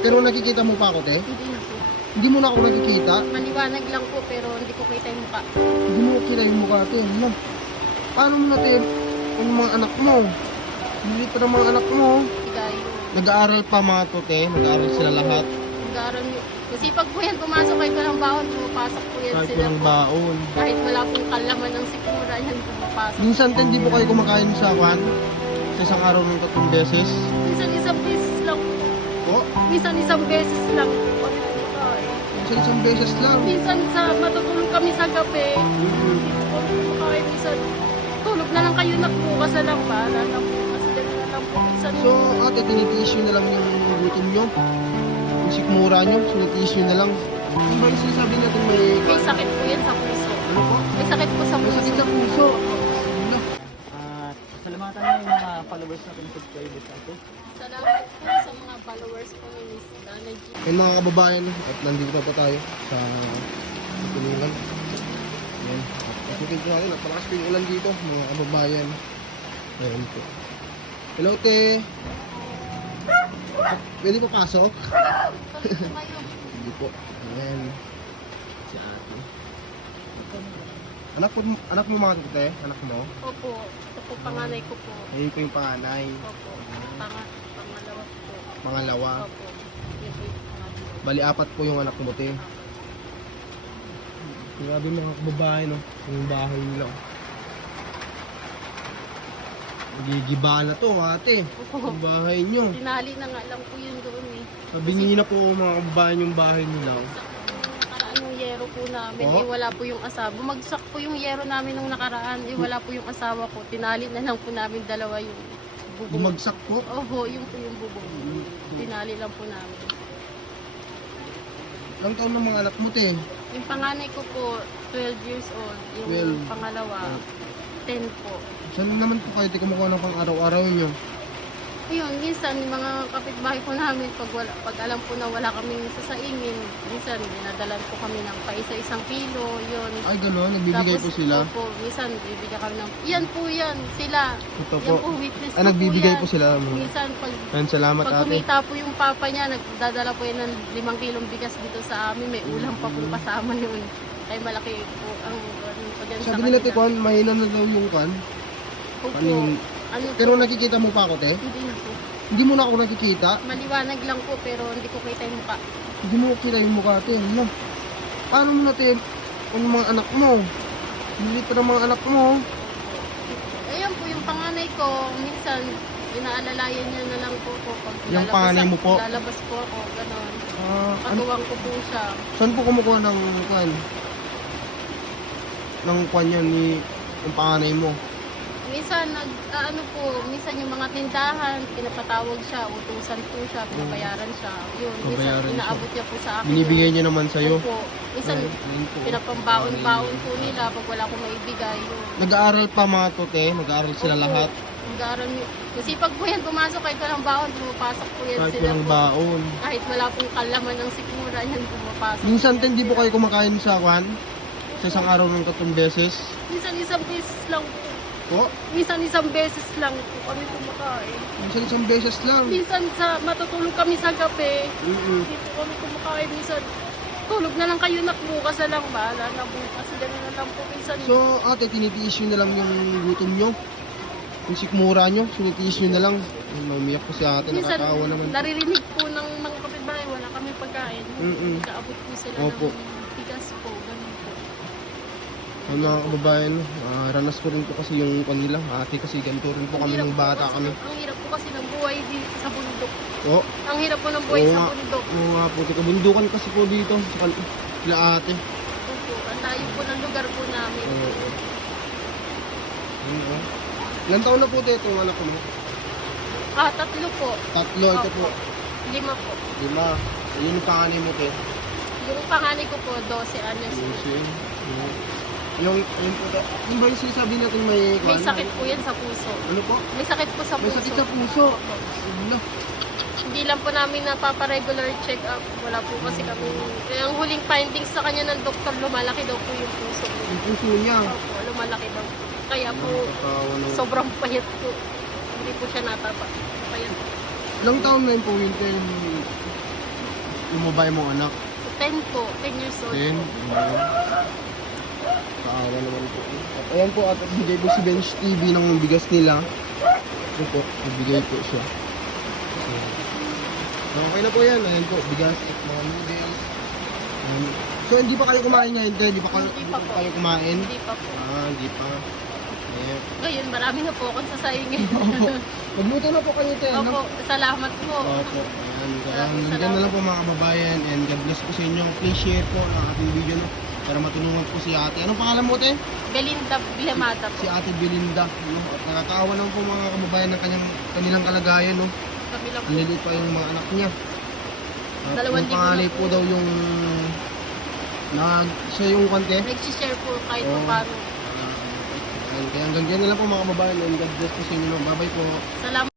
Pero nakikita mo pa ako, te? Hindi na po. Hindi mo na ako nakikita. Maliwanag lang po pero hindi ko kita yung mukha. Hindi mo kita yung mukha, te. Ano? Paano mo na, te? Yung mga anak mo. Pa ng mga anak mo. Higayo. Nag-aaral pa mga to, te. Nag-aaral sila lahat. Nag-aaral nyo. Kasi pag po yan pumasok kayo ko ng baon, pumapasok po yan Kahit sila walang po. baon. Kahit wala pong kalaman ng sikmura, yan pumapasok. Minsan, te, hindi po kayo kumakain sa kwan. Sa isang araw ng tatlong beses. Minsan isang beses lang po. Po? Minsan isang beses lang po kami kumakain. Minsan isang beses lang. Minsan sa matutulog kami sa gabi, hindi po kami kumakain. Minsan tulog na lang kayo na bukas na lang, bahala na po. Kasi gano'n na lang po. Minsan So, ate, tinitiis na lang yung gutom nyo. Yung sikmura nyo, tinitiis na lang. Ano ba yung sinasabi natin may... may sakit po yan sa puso. Ano po? May sakit po sa May puso. sakit sa puso. Ano? At salamatan na yung mga followers natin sa subscribers natin. Salamat po sa mga followers ko ni Miss Dana G. Ayun mga kababayan, at nandito na po tayo sa tulungan. Ayan. At pasukin ko natin, at malakas po yung ulan dito, mga kababayan. Ayan po. Hello, te. Pwede pasok? Po kayo? Hindi po. Ayan. Si ate. Anak po, anak mo mga te? Anak mo? Opo, ito po panganay ko po. Ayun po yung panganay. Opo, Panga, pangalawa po. Opo, pangalawa. Bali, apat po yung anak mo, te. Grabe mga kababayan, no? Yung bahay nila. Nagigiba na to, ate. Opo, Yung bahay nyo. tinali na nga lang po yun doon eh. Nabingi na po mga kababayan yung bahay nila. nakaraan yung yero po namin, Oh? eh wala po yung asawa. Bumagsak po yung yero namin nung nakaraan, eh wala po yung asawa ko. Tinali na lang po namin dalawa yung bubong. Bumagsak po. Oho, yung po yung bubong. Tinali lang po namin. Ilang taon ng mga anak mo, te? Yung panganay ko po, 12 years old. Yung 12. pangalawa, 10 po. Saan naman po kayo te kumukuha ng pang araw-araw nyo? Ayun, minsan yung mga kapitbahay po namin, pag, wala, pag alam po na wala kaming sasaingin, minsan dinadalan po kami ng paisa-isang kilo, yun. Ay, gano'n. Nagbibigay po sila. Opo, minsan bibigyan kami ng, yan po yan, sila. Ito Yan po. po, witness Ah, nagbibigay po po sila. mga- Minsan pag, Ayan, salamat pag kumita po yung papa niya, nagdadala po yan ng limang kilong bigas dito sa amin, may ulam pa po kasama yun. Kaya malaki po ang po dyan sa Sabi nila te, kanila. Kwan, mahina na daw yung kan. Ano ano po, Pero nakikita mo pa ako, te? hindi na po. Hindi mo na ako nakikita. Maliwanag lang po pero hindi ko kita yung mukha. Hindi mo kita yung mukha, te. Ano? Paano mo na, te? Ano mga anak mo? Hindi pa ng mga anak mo. Ayun po, yung panganay ko, minsan, inaalalayan niya na lang po ko. Pag Yung panganay mo po? Lalabas po ako, gano'n. Ah? Katuwang ko po siya. Saan po kumukuha ng kwan? Ng kwan yan ni yung panganay mo? Minsan, nag, ah, ano po, minsan yung mga tindahan, pinapatawag siya, utusan po siya, pinabayaran siya. Yun, minsan Babayaran siya. inaabot niya po sa akin. Binibigay niya naman sa'yo? Opo. Minsan, Ayun, po. pinapambaon-baon po nila pag wala akong maibigay. Yun. Nag-aaral pa mga to, te? Nag-aaral sila Opo. lahat? Mag-aaral niyo. Kasi pag po yan pumasok kahit walang baon, pumapasok po yan Kahit sila walang po. baon. Kahit wala pong kalaman ng sikmura, yan pumapasok. Minsan, te, yan hindi po sila. kayo kumakain sa kwan? Sa isang araw ng tatlong beses? Minsan isang beses lang po. Po? Minsan isang beses lang po kami kumakain. Minsan isang beses lang. Minsan sa matutulog kami sa gabi, Mm-mm. hindi po kami kumakain. Minsan tulog na lang kayo na bukas na lang. Bahala na bukas. Ganun na lang po. Minsan So, ate, tinitiis nyo na lang yung gutom nyo? Yung sikmura nyo, tinitiis nyo na lang? Ay, Maumiyak po si ate, minsan nakakaawa naman. naririnig po ng mga kapitbahay, wala kami pagkain. Mm-mm. Kaabot po sila Opo. ng bigas po. Ganun po. Ay, mga kababayan, ah, ranas ko rin po kasi yung kanila. Ate, kasi ganito rin po kami nung bata kami. ng- Ang hirap po kasi ng buhay dito sa bundok. Oo, Ang hirap po ng buhay Oo sa nga. bundok. oo nga po, tika, bundukan kasi po dito. Sa kan- Sila ate. Opo, ang layo po ng lugar po namin. Oo. Ayun, oh. Ilan taon na po ito itong anak ko mo? Ah, tatlo po. Tatlo, ito po. Lima po. Lima. Ayun yung panganay mo, te. Yung panganay ko po, 12 anyos po. Yung, yung, yung, yung, yung ba yung sinasabi natin may... May sakit po yan sa puso. Ano po? May sakit po sa May puso. sakit sa puso. Ano? Hindi lang po namin napapa-regular check-up. Wala po kasi kami. Eh, ang huling findings sa kanya ng doktor, lumalaki daw po yung puso. niya. Yung puso niya. Opo, lumalaki daw po. Kaya po, sobrang payat po. Hindi po siya natapa. Payat. Ilang taon na yun po yun, yung mobile mong anak? 10 po, 10 years old 10? po. Kaawa naman po. At ayan po, at bigay po si Bench TV ng bigas nila. Ito po, nagbigay po siya. So, okay na po yan. Ayan po, bigas at mga noodles. So, hindi pa kayo kumain ngayon? Hindi pa kayo, Hindi pa po. kayo kumain? Hindi pa po. Ah, hindi pa. Ayan. Ngayon, marami na po akong sasaingin. Opo. Magluto na po kayo, te. ano? Opo, salamat po. Opo. Ayan. Kaya, Maraming ganyan na salamat. lang po mga kababayan. And God bless po sa inyo. Please share po ang ating video no? Para matulungan po si ate. Anong pangalan mo, te? Belinda Bilamata po. si Ate Belinda. No? At nakakaawa lang po mga kababayan ng kanyang, kanilang kalagayan. No? Kami lang po. pa yung mga anak niya. At Dalawang yung panganay na po po. daw yung nag siya yung kante. Nag-share po kahit pa paano. Kaya hanggang dyan na lang po mga kababayan. And God bless po sa inyo. Bye-bye po. Salamat.